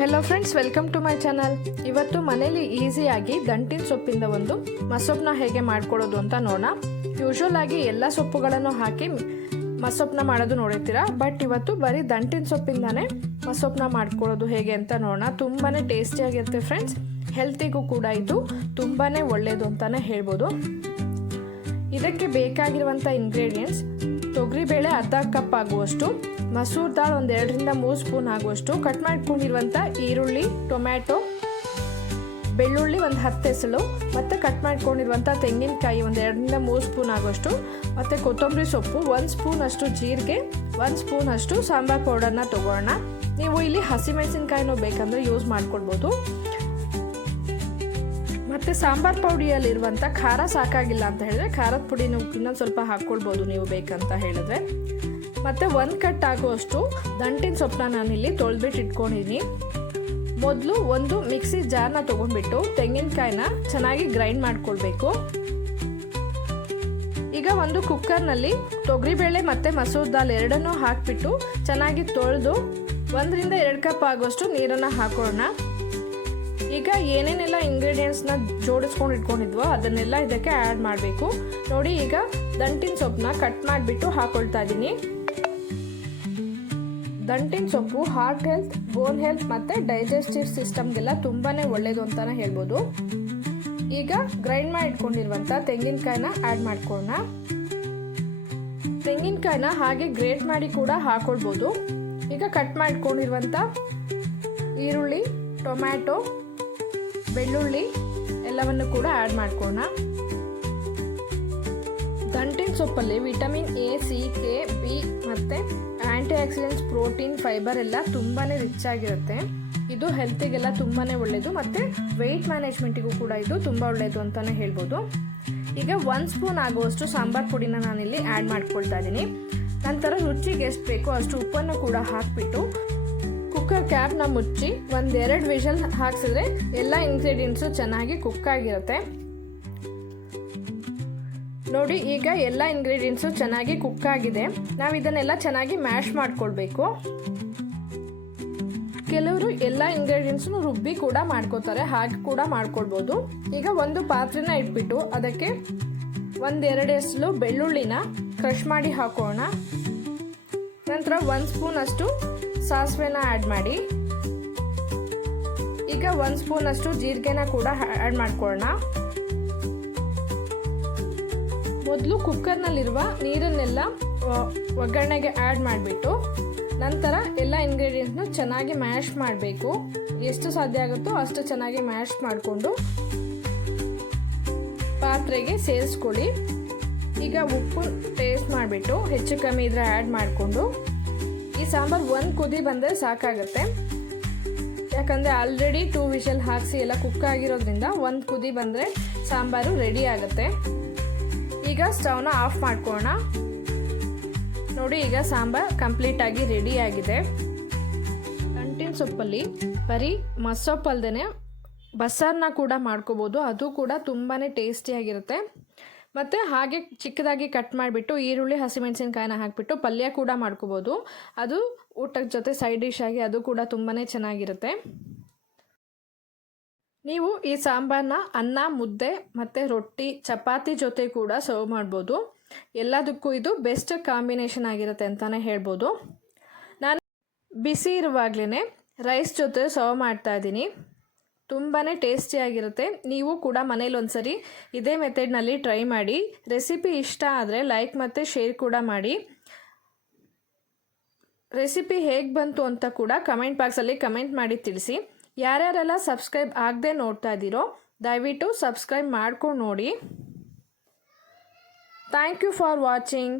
Hello friends, welcome to my channel. ಇವತ್ತು ಮನೇಲಿ ಈಸಿಯಾಗಿ ದಂಟಿನ ಸೊಪ್ಪಿಂದ ಒಂದು ಮಸೊಪ್ಪನ್ನ ಹೇಗೆ ಮಾಡ್ಕೊಳ್ಳೋದು ಅಂತ ನೋಡೋಣ. ಯೂಶುವಲ್ ಆಗಿ ಎಲ್ಲ ಸೊಪ್ಪುಗಳನ್ನು ಹಾಕಿ ಮಸೊಪ್ಪನ್ನ ಮಾಡೋದು ನೋಡಿರ್ತೀರಾ, ಬಟ್ ಇವತ್ತು ಬರೀ ದಂಟಿನ ಸೊಪ್ಪಿಂದಾನೇ ಮಸೊಪ್ಪನ್ನ ಮಾಡ್ಕೊಳ್ಳೋದು ಹೇಗೆ ಅಂತ ನೋಡೋಣ. ತುಂಬಾ ಟೇಸ್ಟಿಯಾಗಿರುತ್ತೆ ಫ್ರೆಂಡ್ಸ್. ಹೆಲ್ತಿಗೂ ಕೂಡ ಇದು ತುಂಬಾ ಒಳ್ಳೆಯದು ಅಂತಲೇ ಹೇಳ್ಬೋದು. ಇದಕ್ಕೆ ಬೇಕಾಗಿರುವಂಥ ಇಂಗ್ರೀಡಿಯೆಂಟ್ಸ್: ತೊಗರಿಬೇಳೆ ಅರ್ಧ ಕಪ್ ಆಗುವಷ್ಟು, ಮಸೂರ್ ದಾಲ್ ಒಂದು 2-3 ಸ್ಪೂನ್ ಆಗುವಷ್ಟು, ಕಟ್ ಮಾಡ್ಕೊಂಡಿರುವಂಥ ಈರುಳ್ಳಿ, ಟೊಮ್ಯಾಟೊ, ಬೆಳ್ಳುಳ್ಳಿ ಒಂದು 10 ಎಸಳು, ಮತ್ತು ಕಟ್ ಮಾಡ್ಕೊಂಡಿರುವಂಥ ತೆಂಗಿನಕಾಯಿ ಒಂದು 2-3 ಸ್ಪೂನ್ ಆಗುವಷ್ಟು, ಮತ್ತು ಕೊತ್ತಂಬರಿ ಸೊಪ್ಪು 1 ಸ್ಪೂನ್ ಅಷ್ಟು, ಜೀರಿಗೆ 1 ಸ್ಪೂನ್ ಅಷ್ಟು, ಸಾಂಬಾರ್ ಪೌಡರ್ನ ತೊಗೊಳ್ಳೋಣ. ನೀವು ಇಲ್ಲಿ ಹಸಿಮೆಣಸಿನ್ಕಾಯಿನೂ ಬೇಕಂದರೆ ಯೂಸ್ ಮಾಡ್ಕೊಳ್ಬೋದು. ಮತ್ತು ಸಾಂಬಾರ್ ಪೌಡಿಯಲ್ಲಿರುವಂಥ ಖಾರ ಸಾಕಾಗಿಲ್ಲ ಅಂತ ಹೇಳಿದ್ರೆ ಖಾರದ ಪುಡಿನೂ ಇನ್ನೊಂದು ಸ್ವಲ್ಪ ಹಾಕ್ಕೊಳ್ಬೋದು ನೀವು ಬೇಕಂತ ಹೇಳಿದ್ರೆ. ಮತ್ತು 1 ಕಟ್ ಆಗುವಷ್ಟು ದಂಟಿನ ಸೊಪ್ಪನ್ನ ನಾನಿಲ್ಲಿ ತೊಳೆದ್ಬಿಟ್ಟು ಇಟ್ಕೊಂಡಿದ್ದೀನಿ. ಮೊದಲು ಒಂದು ಮಿಕ್ಸಿ ಜಾರ್ನ ತೊಗೊಂಡ್ಬಿಟ್ಟು ತೆಂಗಿನಕಾಯಿನ ಚೆನ್ನಾಗಿ ಗ್ರೈಂಡ್ ಮಾಡ್ಕೊಳ್ಬೇಕು. ಈಗ ಒಂದು ಕುಕ್ಕರ್ನಲ್ಲಿ ತೊಗರಿಬೇಳೆ ಮತ್ತು ಮಸೂರ್ ದಾಲ್ ಎರಡನ್ನೂ ಹಾಕಿಬಿಟ್ಟು ಚೆನ್ನಾಗಿ ತೊಳೆದು 1-2 ಕಪ್ ಆಗುವಷ್ಟು ನೀರನ್ನು ಹಾಕೊಳ್ಳೋಣ. ಈಗ ಏನೇನೆಲ್ಲ ಇಂಗ್ರೀಡಿಯೆಂಟ್ಸ್ನ ಜೋಡಿಸ್ಕೊಂಡು ಇಟ್ಕೊಂಡಿದ್ವೋ ಅದನ್ನೆಲ್ಲ ಇದಕ್ಕೆ ಆ್ಯಡ್ ಮಾಡಬೇಕು. ನೋಡಿ, ಈಗ ದಂಟಿನ ಸೊಪ್ಪನ್ನ ಕಟ್ ಮಾಡಿಬಿಟ್ಟು ಹಾಕೊಳ್ತಾ ಇದ್ದೀನಿ. ದಂಟಿನ ಸೊಪ್ಪು ಹಾರ್ಟ್ ಹೆಲ್ತ್, ಬೋನ್ ಹೆಲ್ತ್ ಮತ್ತು ಡೈಜೆಸ್ಟಿವ್ ಸಿಸ್ಟಮ್ಗೆಲ್ಲ ತುಂಬಾ ಒಳ್ಳೆಯದು ಅಂತಲೇ ಹೇಳ್ಬೋದು. ಈಗ ಗ್ರೈಂಡ್ ಮಾಡಿ ಇಟ್ಕೊಂಡಿರುವಂಥ ತೆಂಗಿನಕಾಯಿನ ಆ್ಯಡ್ ಮಾಡ್ಕೊಳ್ಳೋಣ. ತೆಂಗಿನಕಾಯಿನ ಹಾಗೆ ಗ್ರೇಟ್ ಮಾಡಿ ಕೂಡ ಹಾಕೊಳ್ಬೋದು. ಈಗ ಕಟ್ ಮಾಡ್ಕೊಂಡಿರುವಂಥ ಈರುಳ್ಳಿ, ಟೊಮ್ಯಾಟೊ, ಬೆಳ್ಳುಳ್ಳಿ ಎಲ್ಲವನ್ನು ಕೂಡ ಆ್ಯಡ್ ಮಾಡ್ಕೊಳ್ಳೋಣ. ದಂಟಿನ ಸೊಪ್ಪಲ್ಲಿ vitamin A, C, K, B ಮತ್ತು ಆ್ಯಂಟಿ ಆಕ್ಸಿಡೆಂಟ್ಸ್, ಪ್ರೋಟೀನ್, ಫೈಬರ್ ಎಲ್ಲ ತುಂಬಾ ರಿಚ್ ಆಗಿರುತ್ತೆ. ಇದು ಹೆಲ್ತಿಗೆಲ್ಲ ತುಂಬಾ ಒಳ್ಳೆಯದು ಮತ್ತು ವೆಯ್ಟ್ ಮ್ಯಾನೇಜ್ಮೆಂಟಿಗೂ ಕೂಡ ಇದು ತುಂಬ ಒಳ್ಳೆಯದು ಅಂತಲೇ ಹೇಳ್ಬೋದು. ಈಗ 1 ಸ್ಪೂನ್ ಆಗುವಷ್ಟು ಸಾಂಬಾರ್ ಪುಡಿನ ನಾನಿಲ್ಲಿ ಆ್ಯಡ್ ಮಾಡ್ಕೊಳ್ತಾ ಇದ್ದೀನಿ. ನಂತರ ರುಚಿಗೆ ಎಷ್ಟು ಬೇಕೋ ಅಷ್ಟು ಉಪ್ಪನ್ನು ಕೂಡ ಹಾಕಿಬಿಟ್ಟು ಕುಕ್ಕರ್ ಕ್ಯಾಪ್ನ ಮುಚ್ಚಿ 1-2 ವಿಷಲ್ ಹಾಕ್ಸಿದ್ರೆ ಎಲ್ಲ ಇಂಗ್ರೀಡಿಯೆಂಟ್ಸು ಚೆನ್ನಾಗಿ ಕುಕ್ ಆಗಿರುತ್ತೆ. ನೋಡಿ, ಈಗ ಎಲ್ಲ ಇಂಗ್ರೀಡಿಯೆಂಟ್ಸು ಚೆನ್ನಾಗಿ ಕುಕ್ ಆಗಿದೆ. ನಾವು ಇದನ್ನೆಲ್ಲ ಚೆನ್ನಾಗಿ ಮ್ಯಾಶ್ ಮಾಡ್ಕೊಳ್ಬೇಕು. ಕೆಲವರು ಎಲ್ಲ ಇಂಗ್ರೀಡಿಯೆಂಟ್ಸ್ನು ರುಬ್ಬಿ ಕೂಡ ಮಾಡ್ಕೋತಾರೆ, ಹಾಗೆ ಕೂಡ ಮಾಡ್ಕೊಳ್ಬೋದು. ಈಗ ಒಂದು ಪಾತ್ರೆನ ಇಟ್ಬಿಟ್ಟು ಅದಕ್ಕೆ 1-2 ಎಸಳು ಬೆಳ್ಳುಳ್ಳಿನ ಕ್ರಷ್ ಮಾಡಿ ಹಾಕೋಣ. ನಂತರ 1 ಸ್ಪೂನ್ ಅಷ್ಟು ಸಾಸಿವೆನ ಆ್ಯಡ್ ಮಾಡಿ. ಈಗ 1 ಸ್ಪೂನ್ ಅಷ್ಟು ಜೀರಿಗೆನ ಕೂಡ ಆ್ಯಡ್ ಮಾಡ್ಕೊಳ್ಳೋಣ. ಮೊದಲು ಕುಕ್ಕರ್ನಲ್ಲಿರುವ ನೀರನ್ನೆಲ್ಲ ಒಗ್ಗರಣೆಗೆ ಆ್ಯಡ್ ಮಾಡಿಬಿಟ್ಟು ನಂತರ ಎಲ್ಲ ಇಂಗ್ರೀಡಿಯೆಂಟ್ಸ್ನು ಚೆನ್ನಾಗಿ ಮ್ಯಾಶ್ ಮಾಡಬೇಕು. ಎಷ್ಟು ಸಾಧ್ಯ ಆಗುತ್ತೋ ಅಷ್ಟು ಚೆನ್ನಾಗಿ ಮ್ಯಾಶ್ ಮಾಡಿಕೊಂಡು ಪಾತ್ರೆಗೆ ಸೇರಿಸ್ಕೊಳ್ಳಿ. ಈಗ ಉಪ್ಪು ಟೇಸ್ಟ್ ಮಾಡಿಬಿಟ್ಟು ಹೆಚ್ಚು ಕಮ್ಮಿ ಇದ್ರೆ ಆ್ಯಡ್ ಮಾಡಿಕೊಂಡು ಈ ಸಾಂಬಾರು 1 ಕುದಿ ಬಂದರೆ ಸಾಕಾಗುತ್ತೆ. ಯಾಕಂದರೆ ಆಲ್ರೆಡಿ 2 ವಿಷಲ್ ಹಾಕಿಸಿ ಎಲ್ಲ ಕುಕ್ ಆಗಿರೋದ್ರಿಂದ 1 ಕುದಿ ಬಂದರೆ ಸಾಂಬಾರು ರೆಡಿ ಆಗುತ್ತೆ. ಈಗ ಸ್ಟವ್ನ ಆಫ್ ಮಾಡ್ಕೊಳ್ಳೋಣ. ನೋಡಿ, ಈಗ ಸಾಂಬಾರು ಕಂಪ್ಲೀಟಾಗಿ ರೆಡಿ ಆಗಿದೆ. ದಂಟಿನ ಸೊಪ್ಪಲ್ಲಿ ಬರೀ ಮಸೊಪ್ಪು ಅಲ್ಲದೆ ಬಸ್ಸಾರನ್ನ ಕೂಡ ಮಾಡ್ಕೋಬೋದು. ಅದು ಕೂಡ ತುಂಬಾ ಟೇಸ್ಟಿಯಾಗಿರುತ್ತೆ. ಮತ್ತು ಹಾಗೆ ಚಿಕ್ಕದಾಗಿ ಕಟ್ ಮಾಡಿಬಿಟ್ಟು ಈರುಳ್ಳಿ, ಹಸಿಮೆಣಸಿನ್ಕಾಯಿನ ಹಾಕಿಬಿಟ್ಟು ಪಲ್ಯ ಕೂಡ ಮಾಡ್ಕೋಬೋದು. ಅದು ಊಟದ ಜೊತೆ ಸೈಡ್ ಡಿಶ್ ಆಗಿ ಅದು ಕೂಡ ತುಂಬಾ ಚೆನ್ನಾಗಿರುತ್ತೆ. ನೀವು ಈ ಸಾಂಬಾರನ್ನ ಅನ್ನ, ಮುದ್ದೆ ಮತ್ತು ರೊಟ್ಟಿ, ಚಪಾತಿ ಜೊತೆ ಕೂಡ ಸರ್ವ್ ಮಾಡ್ಬೋದು. ಎಲ್ಲದಕ್ಕೂ ಇದು ಬೆಸ್ಟ್ ಕಾಂಬಿನೇಷನ್ ಆಗಿರುತ್ತೆ ಅಂತಲೇ ಹೇಳ್ಬೋದು. ನಾನು ಬಿಸಿ ಇರುವಾಗಲೇ ರೈಸ್ ಜೊತೆ ಸರ್ವ್ ಮಾಡ್ತಾ ಇದ್ದೀನಿ. ತುಂಬಾ ಟೇಸ್ಟಿಯಾಗಿರುತ್ತೆ. ನೀವು ಕೂಡ ಮನೇಲಿ ಒಂದ್ಸರಿ ಇದೇ ಮೆಥಡ್ನಲ್ಲಿ ಟ್ರೈ ಮಾಡಿ. ರೆಸಿಪಿ ಇಷ್ಟ ಆದರೆ ಲೈಕ್ ಮತ್ತು ಶೇರ್ ಕೂಡ ಮಾಡಿ. ರೆಸಿಪಿ ಹೇಗೆ ಬಂತು ಅಂತ ಕೂಡ ಕಮೆಂಟ್ ಬಾಕ್ಸಲ್ಲಿ ಕಮೆಂಟ್ ಮಾಡಿ ತಿಳಿಸಿ. ಯಾರ್ಯಾರೆಲ್ಲ ಸಬ್ಸ್ಕ್ರೈಬ್ ಆಗದೆ ನೋಡ್ತಾ ಇದ್ದೀರೋ ದಯವಿಟ್ಟು ಸಬ್ಸ್ಕ್ರೈಬ್ ಮಾಡ್ಕೊಂಡು ನೋಡಿ. Thank you for watching.